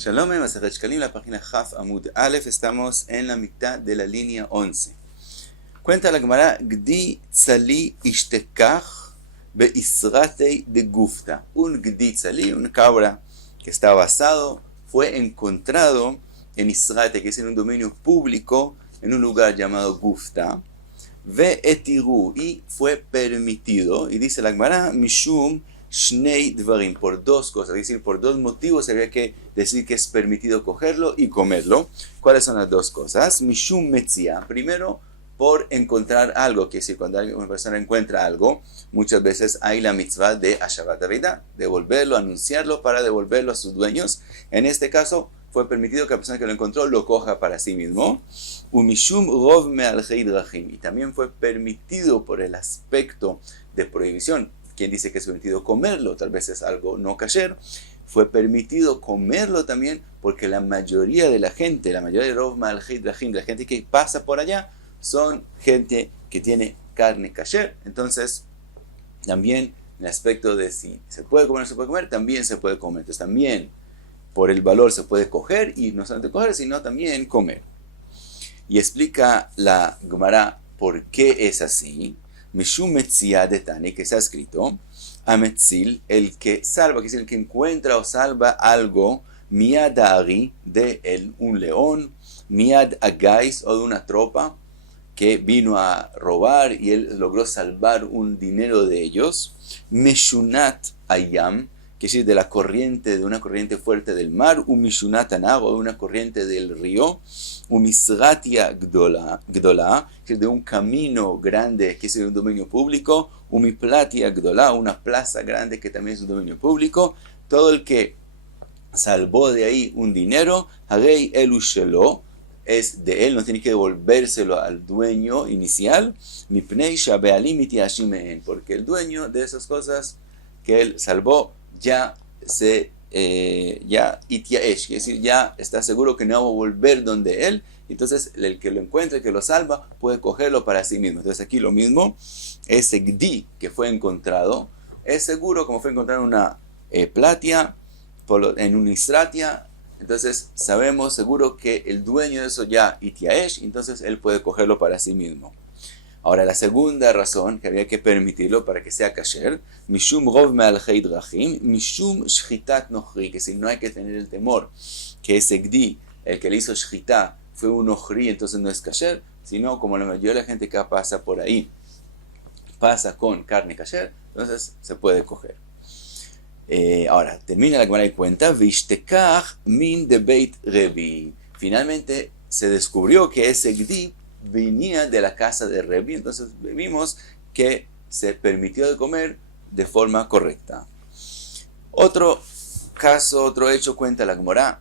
Shalom, Masechet Shkalim, la página Haf Amud Aleph, estamos en la mitad de la línea 11. Cuenta la Gemara, Gdi Tzali Ishtekach Beisratei de Gufta. Un Gdi Tzali, una cabra que estaba asado, fue encontrado en Israte, que es en un dominio público, en un lugar llamado Gufta. Ve etiru, y fue permitido, y dice la Gemara, Mishum Shnei Dvarim, por dos cosas, es decir, por dos motivos había que decir que es permitido cogerlo y comerlo. ¿Cuáles son las dos cosas? Mishum Metzia, primero, por encontrar algo, que es decir, cuando una persona encuentra algo, muchas veces hay la mitzvah de Hashavat Avedah, devolverlo, anunciarlo para devolverlo a sus dueños. En este caso, fue permitido que la persona que lo encontró lo coja para sí mismo. Umishum Rov Me'alchei Drachim, y también fue permitido por el aspecto de prohibición. Quien dice que es permitido comerlo, tal vez es algo no kasher, fue permitido comerlo también porque la mayoría de la gente, la mayoría de Rov Me'alchei Drachim, la gente que pasa por allá, son gente que tiene carne kasher. Entonces, también el aspecto de si se puede comer o no se puede comer, también se puede comer. Entonces, también por el valor se puede coger, y no solamente coger, sino también comer. Y explica la Gemara por qué es así. Mishum Metzia de Tani, que se ha escrito, Ametzil, el que salva, que es el que encuentra o salva algo, Miad Ari, de un león, Miad Agais, o de una tropa que vino a robar y él logró salvar un dinero de ellos. Meshunat Ayam, que es de la corriente, de una corriente fuerte del mar, Mishunat Anag, o de una corriente del río, Misratia Gdola, que es de un camino grande, que es de un dominio público, Miplatia Gdola, una plaza grande que también es un dominio público. Todo el que salvó de ahí un dinero, Harei Elu Shelo, es de él, no tiene que devolvérselo al dueño inicial, porque el dueño de esas cosas que él salvó ya itiaesh, es decir, ya está seguro que no va a volver donde él. Entonces el que lo encuentra, el que lo salva, puede cogerlo para sí mismo. Entonces aquí lo mismo, ese gdi que fue encontrado es seguro, como fue encontrado en una platia, en una istratia. Entonces sabemos seguro que el dueño de eso ya itiaesh, entonces él puede cogerlo para sí mismo. Ahora, la segunda razón que había que permitirlo para que sea kasher, Mishum Rov Me'alchei Drachim, Mishum Shchitat Nochri, que si no hay que tener el temor que ese gdi, el que le hizo shchita, fue un nochri, entonces no es kasher, sino como la mayoría de la gente que pasa por ahí pasa con carne kasher, entonces se puede coger. Ahora, termina la Gemara y cuenta, Vishtekach min de Beit Rebi. Finalmente se descubrió que ese gdi venía de la casa de Rebi, entonces vimos que se permitió de comer de forma correcta. Otro caso, otro hecho, cuenta la Gemara,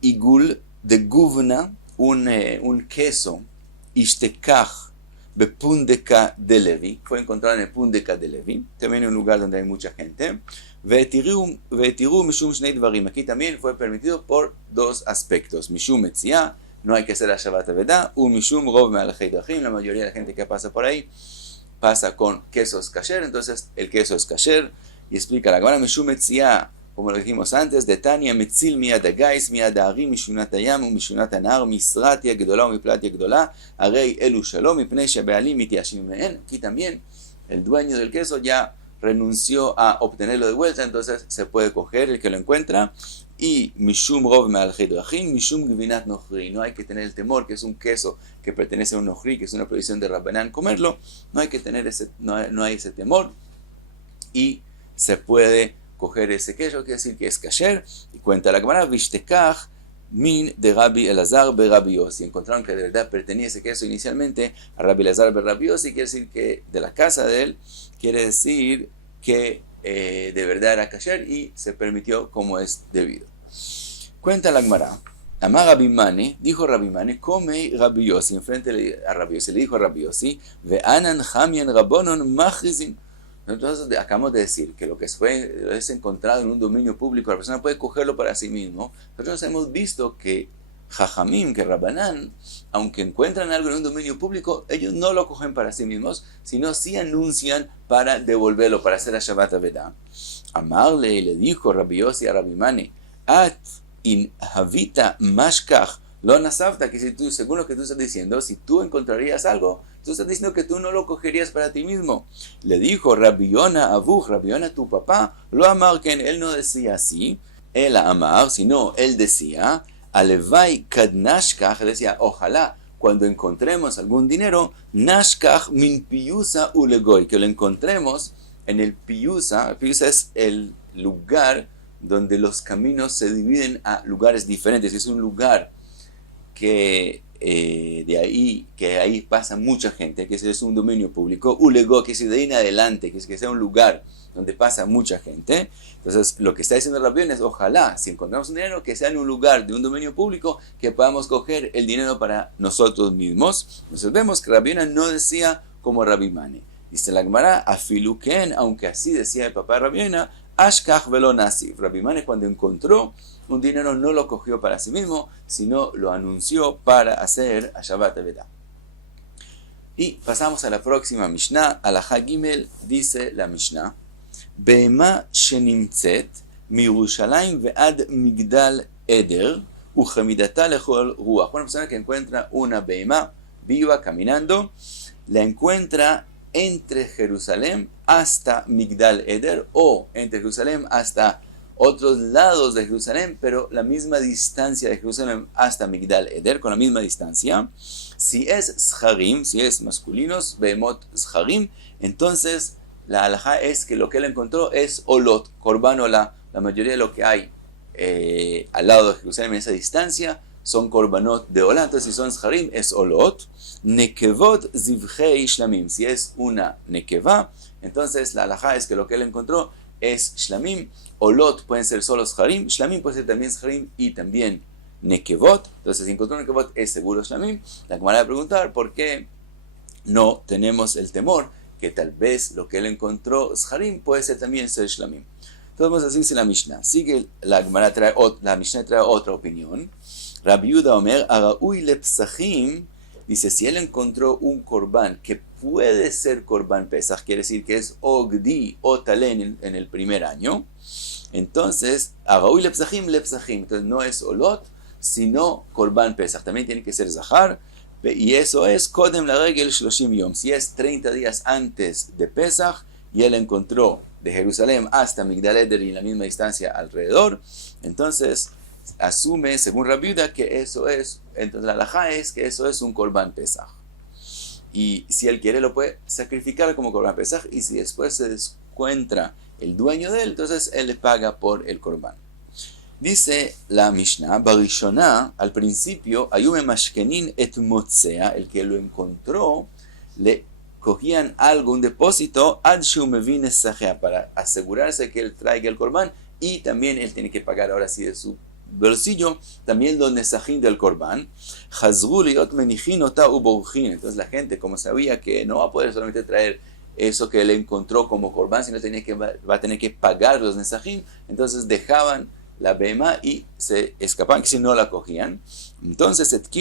Igul de Guvna, un queso, Ishtekach Bepundeka de Levi, fue encontrado en el Pundeka de Levi, también en un lugar donde hay mucha gente. Ve'etiru Mishum Shnei Dvarim, aquí también fue permitido por dos aspectos, Mishum Metzia, no hay que hacer Hashavat Avedah, Mishum Rov Me'alchei Drachim, la mayoría de la gente que pasa por ahí pasa con quesos kasher, entonces el queso es kasher. Y explica la Gemara, Mishum Metzia, como lo dijimos antes, de Tania Metzil Miad Agais, Miad Ari, Mishunat Ayam, Mishunat Anar, Misratia Gdola, Miplatia Gdola, Arei Elu Shalom, Mipnei Shebealim Mitiashim Mehen. Aquí también el dueño del queso ya renunció a obtenerlo de vuelta, entonces se puede coger el que lo encuentra. Y Mishum Rov Me'alchei Drachim, Mishum Gvinat Nochri, no hay que tener el temor que es un queso que pertenece a un Nochri, que es una prohibición de Rabbanán comerlo, no hay que tener no hay ese temor, y se puede coger ese queso, quiere decir que es kasher. Y cuenta la Gemara, Vishtekach min de Rabbi Elazar be Rabbi Yossi, encontraron que de verdad pertenecía ese queso inicialmente a Rabbi Elazar be Rabbi Yossi, quiere decir que de la casa de él, quiere decir que de verdad era kasher y se permitió como es debido. Cuenta la Gemara, Amar Rabbi Mane, dijo Rabbi Mane, come Rabbi Yossi, enfrente a Rabbi Yossi, le dijo a Rabbi Yossi, Ve'anan Hamian Rabbonon Machrizin. Entonces acabamos de decir que lo que es encontrado en un dominio público, la persona puede cogerlo para sí mismo. Nosotros hemos visto que Jajamim, que Rabbanán, aunque encuentran algo en un dominio público, ellos no lo cogen para sí mismos, sino sí anuncian para devolverlo, para hacer a Shabbat Avedah. Amarle le dijo Rabbi Yossi a Rabbi Mane, At in havita mashkach lo nasavta, que si tú, según lo que tú estás diciendo, si tú encontrarías algo, tú estás diciendo que tú no lo cogerías para ti mismo. Le dijo Rabbi Yona a Abuj, Rabbi Yona, tu papá, lo amar que él no decía así, él amar, sino él decía, alevai kad nashkach, decía, ojalá cuando encontremos algún dinero, nashkach min piyusa ulegoy, que lo encontremos en el piyusa es el lugar donde los caminos se dividen a lugares diferentes, es un lugar que que ahí pasa mucha gente, que es un dominio público, ulegó, que es de ahí en adelante, que sea un lugar donde pasa mucha gente. Entonces, lo que está diciendo Rabbi Yona es, ojalá, si encontramos un dinero, que sea en un lugar de un dominio público, que podamos coger el dinero para nosotros mismos. Entonces, vemos que Rabbi Yona no decía como Rabbi Mane. Dice la Gemara, afiluken, aunque así decía el papá de Rabbi Yona, ashkach velo nasif. Rabbi Mane, cuando encontró un dinero, no lo cogió para sí mismo, sino lo anunció para hacer a Shabbat Avedah. Y pasamos a la próxima Mishnah, Alajá Gimel, dice la Mishnah, Be'ema shenimtzet miYerushalayim ve'ad Migdal Eder uchemidata lechol ruach. Una persona que encuentra una Be'ema viva caminando, la encuentra entre Jerusalén hasta Migdal Eder, o entre Jerusalén hasta otros lados de Jerusalén, pero la misma distancia de Jerusalén hasta Migdal Eder, con la misma distancia. Si es Zharim, si es masculinos, Behemot Zharim, entonces la halajá es que lo que él encontró es Olot, Korban Olá. La mayoría de lo que hay al lado de Jerusalén en esa distancia son Korbanot de Olá. Entonces, si son Zharim, es Olot. Nekevot Zivchei Shlamim. Si es una Nekevá, entonces la halajá es que lo que él encontró es Shlamim. Olot pueden ser solo Zharim, Shlamim puede ser también Zharim y también Nekevot. Entonces, si encontró Nekevot, es seguro Shlamim. La Gemara va a preguntar por qué no tenemos el temor que tal vez lo que él encontró Zharim puede ser también ser Shlamim. Entonces, vamos a decirse la Mishnah. Sigue la Gemara, la Mishnah trae otra opinión. Rabbi Yehuda Omer, Ara'ui lepsachim, dice, si él encontró un korban que puede ser korban pesach, quiere decir que es ogdi o talen en el primer año, entonces, Ara'ui lepsachim, entonces no es olot, sino korban pesach, también tiene que ser zahar, y eso es kodem la regel shloshim yom, si es 30 días antes de pesach, y él encontró de Jerusalén hasta Migdal Eder y en la misma distancia alrededor, entonces asume, según Rabbi Yehuda, que eso es, entonces la halajá es que eso es un korban pesach. Y si él quiere, lo puede sacrificar como korban pesach, y si después se encuentra el dueño de él, entonces él le paga por el korban. Dice la Mishnah, Barishoná, al principio, Ayume Mashkenin et Motzea, el que lo encontró, le cogían algo, un depósito, Ad Shumevin Esajea, para asegurarse que él traiga el korban, y también él tiene que pagar ahora sí de su bolsillo, también los nesajín del korban. Entonces la gente, como sabía que no va a poder solamente traer eso que él encontró como korban, sino va a tener que pagar los nesajín, entonces dejaban la bema y se escapaban, que si no la cogían. Entonces entonces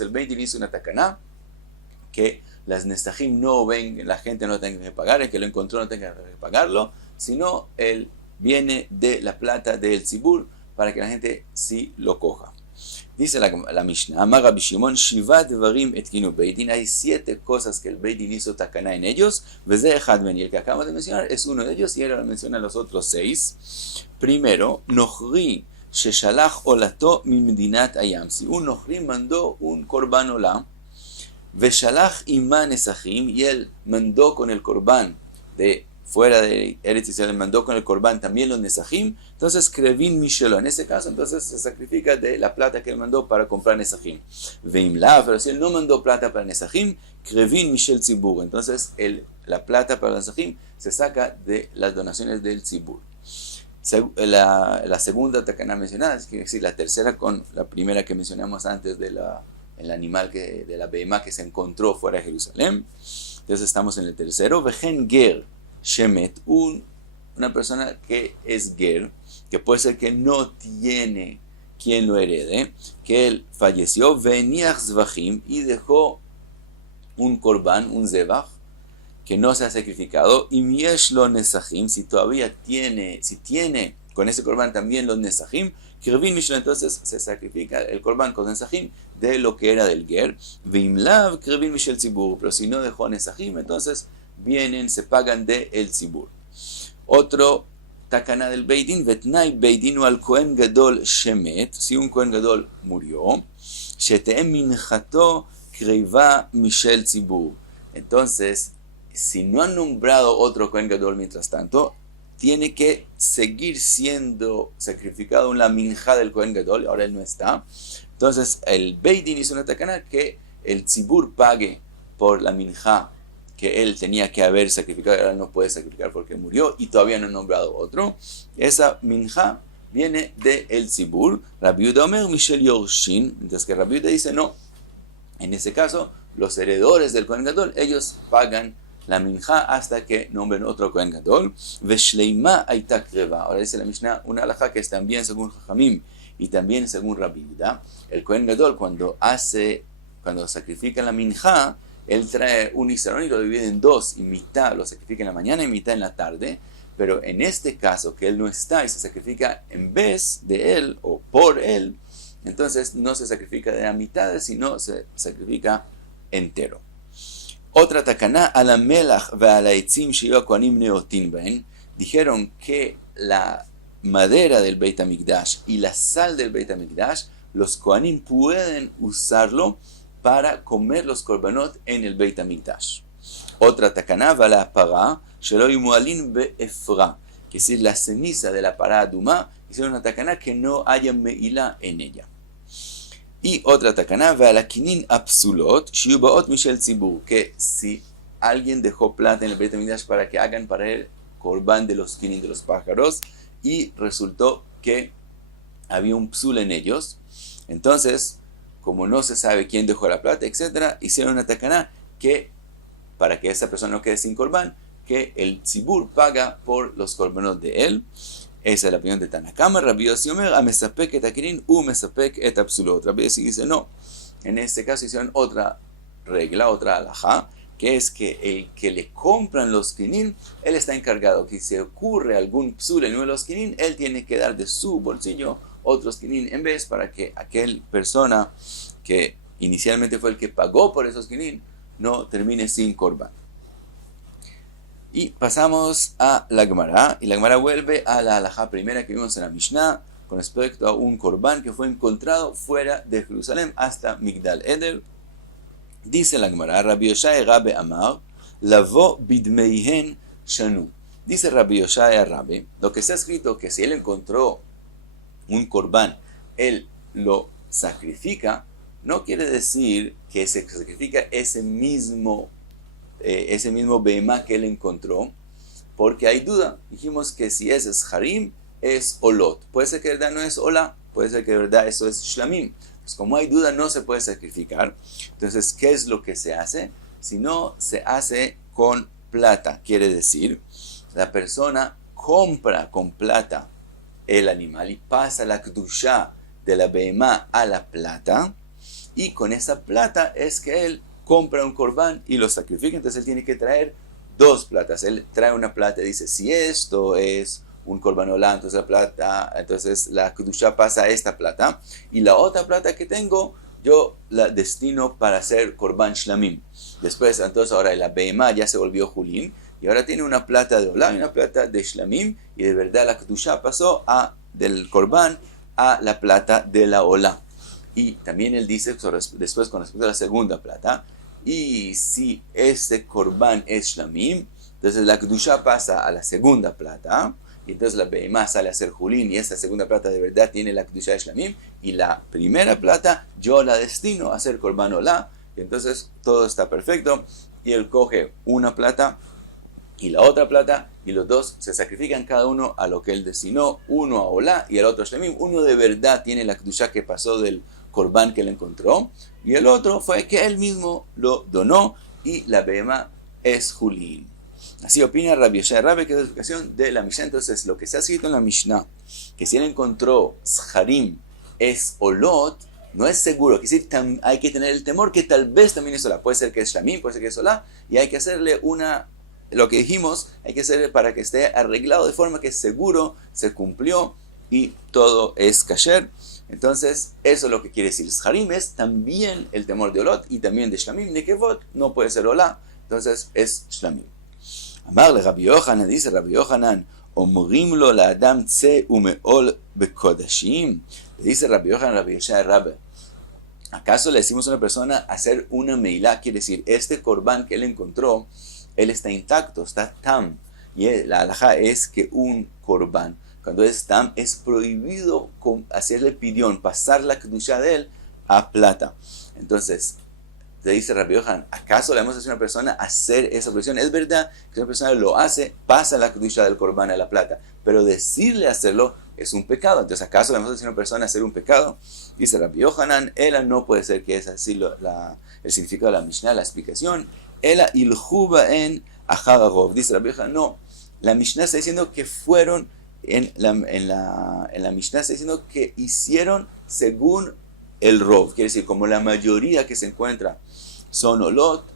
el beidin hizo una takaná que las nestajim no ven, la gente no tenga que pagar, el que lo encontró no tenga que pagarlo, sino el viene de la plata del tzibur para que la gente sí lo coja. Dice la Mishnah, Amar Rabbi Shimon, Shivat Dvarim etkinu beidin, hay 7 cosas que el beidin hizo takaná en ellos, Veze Echad Ben, y el que acabamos de mencionar es uno de ellos, y ahora menciona los otros 6. Primero, Nochri Sheshalach Olato Mimdinat Ayam, si un Nochri mandó un korban olá, Veshalach Iman Esachim, y él mandó con el korban de fuera de Eretz Israel, mandó con el korban también los nesajim, entonces Krevin Mishelo, en ese caso entonces se sacrifica de la plata que él mandó para comprar nesajim. Veimla, pero si él no mandó plata para nesajim, Krevin Mishel Tzibur, entonces la plata para nesajim se saca de las donaciones del Tzibur. La segunda takaná mencionada, es decir, la tercera con la primera que mencionamos antes de el animal de la behemá que se encontró fuera de Jerusalén. Entonces estamos en el tercero, Vejen Ger Shemet, una persona que es ger, que puede ser que no tiene quien lo herede, que él falleció, veniach zvachim, y dejó un korban, un zebach, que no se ha sacrificado, y miesh lo nesachim, si tiene con ese Corban también los Nesajim, Kirvin Mishel, entonces se sacrifica el Corban con Nesajim de lo que era del Ger, Vimlav, Kirvin Mishel Tzibur, pero si no dejó Nesajim, entonces vienen, se pagan de el Tzibur. Otro Takana del Beidin, Vetnai Beidinu al Kohen Gadol Shemet, si un Kohen Gadol murió, Sheteem Minchato Kreiva Mishel Tzibur. Entonces, si no han nombrado otro Kohen Gadol mientras tanto, tiene que seguir siendo sacrificado en la minja del Kohen Gadol, ahora él no está. Entonces, el Beidin hizo una takana que el Tzibur pague por la minja que él tenía que haber sacrificado, ahora no puede sacrificar porque murió y todavía no han nombrado otro. Esa minja viene de el Tzibur. Rabbi Yehuda Omer Mishel Yorshin, mientras que Rabbi Yehuda dice no. En ese caso, los heredores del Kohen Gadol, ellos pagan la minja hasta que nombren otro Kohen Gadol. Veshleima aita kreva. Ahora dice la Mishnah una halajá que es también según Jajamim y también según Rabbi Yehuda. El Kohen Gadol cuando sacrifica la minja, él trae un isarón y lo divide en dos, y mitad lo sacrifica en la mañana y mitad en la tarde. Pero en este caso, que él no está y se sacrifica en vez de él o por él, entonces no se sacrifica de la mitad, sino se sacrifica entero. Otra takana, a la melach va a la etzim shiva kohanim neotin ben, dijeron que la madera del Beit HaMikdash y la sal del Beit HaMikdash, los kohanim pueden usarlo para comer los korbanot en el Beit HaMikdash. Otra takana, va a la pará, shelo yimualin be'efra, que es la ceniza de la pará adumá, hicieron una takana que no haya meila en ella. Y otra takana, ve'alakinin apsulot, shiubaot mishel tzibur, que si alguien dejó plata en el Beit HaMikdash para que hagan para el korban de los kinin, de los pájaros, y resultó que había un psul en ellos, entonces, como no se sabe quién dejó la plata, etc., hicieron una takana que, para que esa persona no quede sin korban, que el tzibur paga por los korbanos de él. Esa es la opinión de Tanakama. Rabbi Yossi Omer, amesapek et akirin, mesapek et apsulot. Rabbi Yossi dice, no. En este caso hicieron otra regla, otra halajá, que es que el que le compran los kinin, él está encargado, que si ocurre algún psul en uno de los kinin, él tiene que dar de su bolsillo otros kinin en vez, para que aquel persona que inicialmente fue el que pagó por esos kinin, no termine sin korban. Y pasamos a la Gemara, y la Gemara vuelve a la halajá primera que vimos en la Mishnah, con respecto a un korban que fue encontrado fuera de Jerusalén hasta Migdal Eder. Dice la Gemara, Rabbi Yoshai Rabbe Amar, Lavo bidmeihen shanu. Dice Rabbi Yoshai Rabbe, lo que está escrito que si él encontró un korban, él lo sacrifica, no quiere decir que se sacrifica ese mismo behemá que él encontró, porque hay duda. Dijimos que si es harim, es olot. Puede ser que de verdad no es ola, puede ser que de verdad eso es shlamim. Pues como hay duda, no se puede sacrificar. Entonces, ¿qué es lo que se hace? Si no, se hace con plata. Quiere decir, la persona compra con plata el animal y pasa la kedusha de la behemá a la plata, y con esa plata es que él compra un korban y lo sacrifica. Entonces él tiene que traer dos platas. Él trae una plata y dice, si esto es un korban olá, entonces la kedusha pasa a esta plata, y la otra plata que tengo, yo la destino para hacer korban shlamim. Después, entonces ahora la behemá ya se volvió julín, y ahora tiene una plata de olá y una plata de shlamim, y de verdad la kedusha pasó del korban a la plata de la olá. Y también él dice, después con respecto a la segunda plata, y si ese korban es shlamim, entonces la kedusha pasa a la segunda plata, y entonces la behemá sale a ser julín, y esa segunda plata de verdad tiene la kedusha de shlamim, y la primera plata yo la destino a hacer korban olá, y entonces todo está perfecto, y él coge una plata y la otra plata, y los dos se sacrifican cada uno a lo que él destinó, uno a olá y el otro a shlamim. Uno de verdad tiene la kedusha que pasó del korban que él encontró, y el otro fue que él mismo lo donó, y la behemá es julín. Así opina Rabbi Yoshai Rabbe, que es la explicación de la Mishnah. Entonces, lo que se ha escrito en la Mishnah, que si él encontró Sharim es olot, no es seguro. Es decir, hay que tener el temor que tal vez también es olá. Puede ser que es shlamim, puede ser que es olá, y hay que hacerle lo que dijimos, hay que hacer para que esté arreglado de forma que seguro se cumplió y todo es kasher. Entonces, eso es lo que quiere decir. Sharim es también el temor de Olot y también de Shlamim. Nekevot no puede ser Olá, entonces es Shlamim. Amarle Rabbi Yohanan, dice Rabbi Yohanan, Omrim lo la adam tse umeol bekodashim. Le dice Rabbi Yohanan, Rabbi Yeshua Rabbi, ¿acaso le decimos a una persona hacer una meilá? Quiere decir, este corbán que él encontró, él está intacto, está tam. Y la halajá es que un corbán, cuando es tam, es prohibido hacerle pidión, pasar la kedusha de él a plata. Entonces, te dice Rabbi Yohanan, ¿acaso le vamos a decir a una persona hacer esa prohibición? Es verdad que una persona lo hace, pasa la kedusha del corbán a la plata, pero decirle hacerlo es un pecado. Entonces, ¿acaso le vamos a decir a una persona hacer un pecado? Dice Rabbi Yohanan, ela no puede ser que es así el significado de la Mishnah, la explicación. Ela ilhuba en ahagagov. Dice Rabbi Yohanan, no, la Mishnah está diciendo que fueron, en la Mishnah está diciendo que hicieron según el Rov. Quiere decir, como la mayoría que se encuentra son Olot,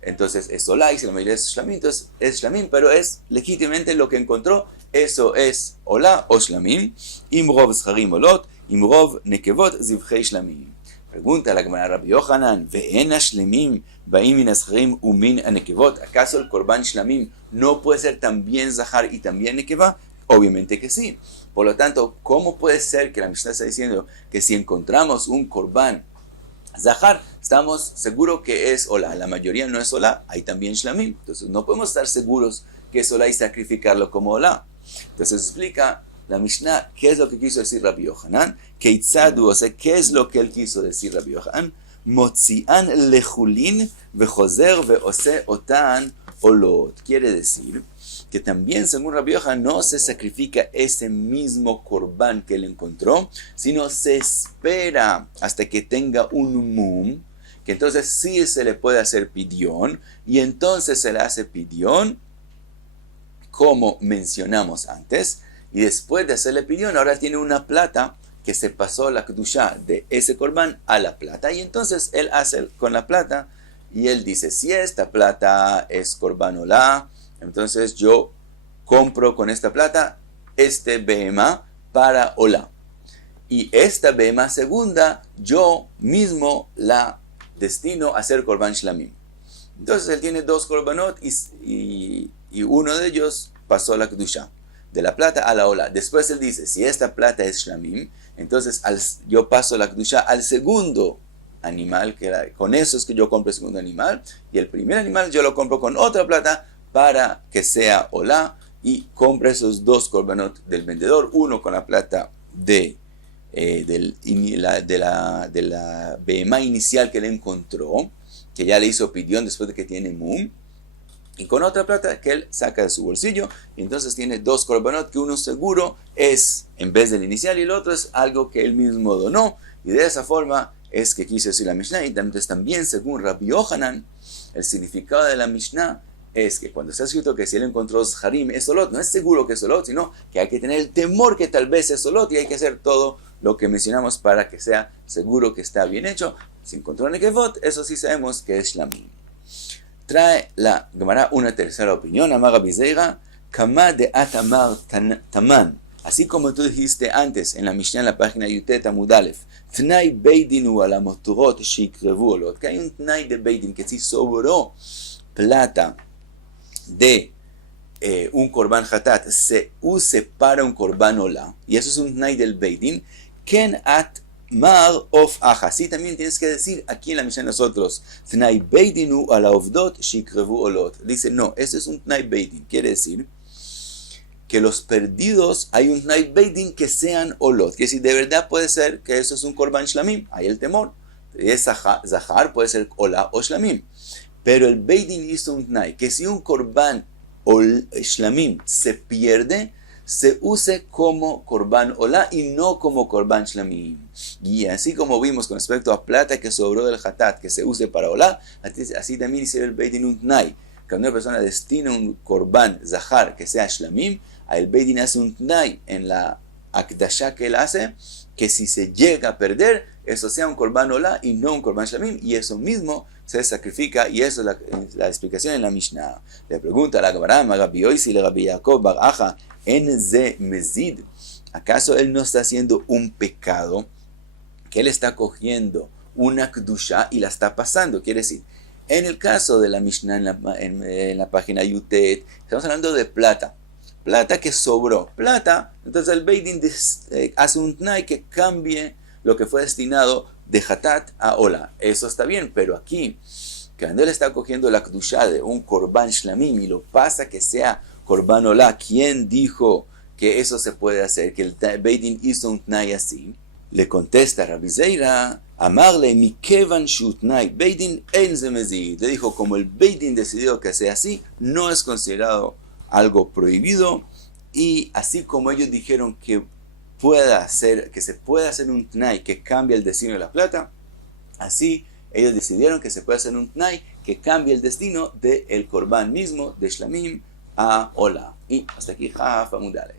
entonces es Olá, y si la mayoría es Shlamim, entonces es Shlamim, pero es legítimamente lo que encontró, eso es Olá o Shlamim. Im Rov Zharim Olot, Im Rov Nekevot Zivchei Shlamim. Pregunta la Gemara Rabbi Yohanan, Ve'en Shlemim Ba'im min Zharim umin Nekevot. ¿Acaso el Korban Shlamim no puede ser también Zahar y también Nekevá? Obviamente que sí. Por lo tanto, ¿cómo puede ser que la Mishnah está diciendo que si encontramos un Korban Zahar, estamos seguros que es Olá? La mayoría no es Olá, hay también Shlamim. Entonces no podemos estar seguros que es Olá y sacrificarlo como Olá. Entonces explica la Mishnah qué es lo que quiso decir Rabbi Yohanan, Keitzadu, o sea, qué es lo que él quiso decir Rabbi Yohanan, Motzian lechulin vejozer veose otan olot. Quiere decir que también, según Rabbi Yohanan, no se sacrifica ese mismo corbán que él encontró, sino se espera hasta que tenga un mum, que entonces sí se le puede hacer pidión, y entonces se le hace pidión, como mencionamos antes, y después de hacerle pidión, ahora tiene una plata que se pasó la kedusha de ese corbán a la plata, y entonces él hace con la plata, y él dice, si esta plata es corbán olá, entonces yo compro con esta plata este behemá para olá. Y esta behemá segunda, yo mismo la destino a hacer korban shlamim. Entonces él tiene dos korbanot y uno de ellos pasó la kedusha de la plata a la olá. Después él dice, si esta plata es shlamim, entonces yo paso la kedusha al segundo animal, con eso es que yo compro el segundo animal, y el primer animal yo lo compro con otra plata para que sea olá, y compra esos dos korbanot del vendedor, uno con la plata de la behemá inicial que él encontró, que ya le hizo pidión después de que tiene mum, y con otra plata que él saca de su bolsillo, y entonces tiene dos korbanot, que uno seguro es en vez del inicial y el otro es algo que él mismo donó, y de esa forma es que quiso decir la Mishnah. Y entonces también, según Rabbi Yohanan, el significado de la Mishnah es que cuando está escrito que si él encontró Zharim es Olot, no es seguro que es Olot, sino que hay que tener el temor que tal vez es Olot, y hay que hacer todo lo que mencionamos para que sea seguro que está bien hecho. Si encontró Nekevot, eso sí sabemos que es Shlamim. Trae la Gemara una tercera opinión, Amar Bizeira, Kama de Atamar Taman. Así como tú dijiste antes en la Mishnah, en la página Yutet Amud Aleph, Tnai Beidinu ala moturot shikrevu olot, que hay un Tnai de Beidin, que si sobró plata de un korban hatat, se use para un korban olá, y eso es un Tnai del Beidin, Ken at mar of aja. Sí, también tienes que decir aquí en la Mishnah nosotros, Tnai Beidinu ala ovdot shikrevu olot. Dice, no, ese es un Tnai Beidin, quiere decir que los perdidos hay un Tnai Beidin que sean olot, que si de verdad puede ser que eso es un korban shlamim, hay el temor, es zahar, puede ser olá o shlamim, pero el Beidin hizo un Tnai, que si un korban shlamim se pierde, se use como korban olá y no como korban shlamim. Y así como vimos con respecto a plata que sobró del hatat, que se use para olá, así también hizo el Beidin un Tnai. Cuando una persona destina un korban zahar que sea shlamim, el Beidin hace un tnai en la akdasha que él hace, que si se llega a perder, eso sea un korban olá y no un korban shlamim, y eso mismo se sacrifica, y eso es la explicación en la Mishnah. Le pregunta a la Gemara, Rabbi Yosi le Rabbi Yaakov bar Acha, en ze mezid, ¿acaso él no está haciendo un pecado? Que él está cogiendo una kedusha y la está pasando. Quiere decir, en el caso de la Mishnah en la página Yutet, estamos hablando de plata. Plata que sobró. Plata, entonces el Beit Din hace un tnai que cambie lo que fue destinado de hatat a ola. Eso está bien, pero aquí, cuando él está cogiendo la kedusha de un korban shlamim y lo pasa que sea korban ola, ¿quién dijo que eso se puede hacer? Que el Beit Din hizo un tnai así. Le contesta Rabbi Zeira, amarle mi kevan shutnai Beit Din en zemezid. Le dijo, como el Beit Din decidió que sea así, no es considerado algo prohibido, y así como ellos dijeron que se puede hacer un tnai que cambie el destino de la plata, así ellos decidieron que se puede hacer un tnai que cambie el destino del korban mismo, de shlamim a ola. Y hasta aquí, Jafamudale.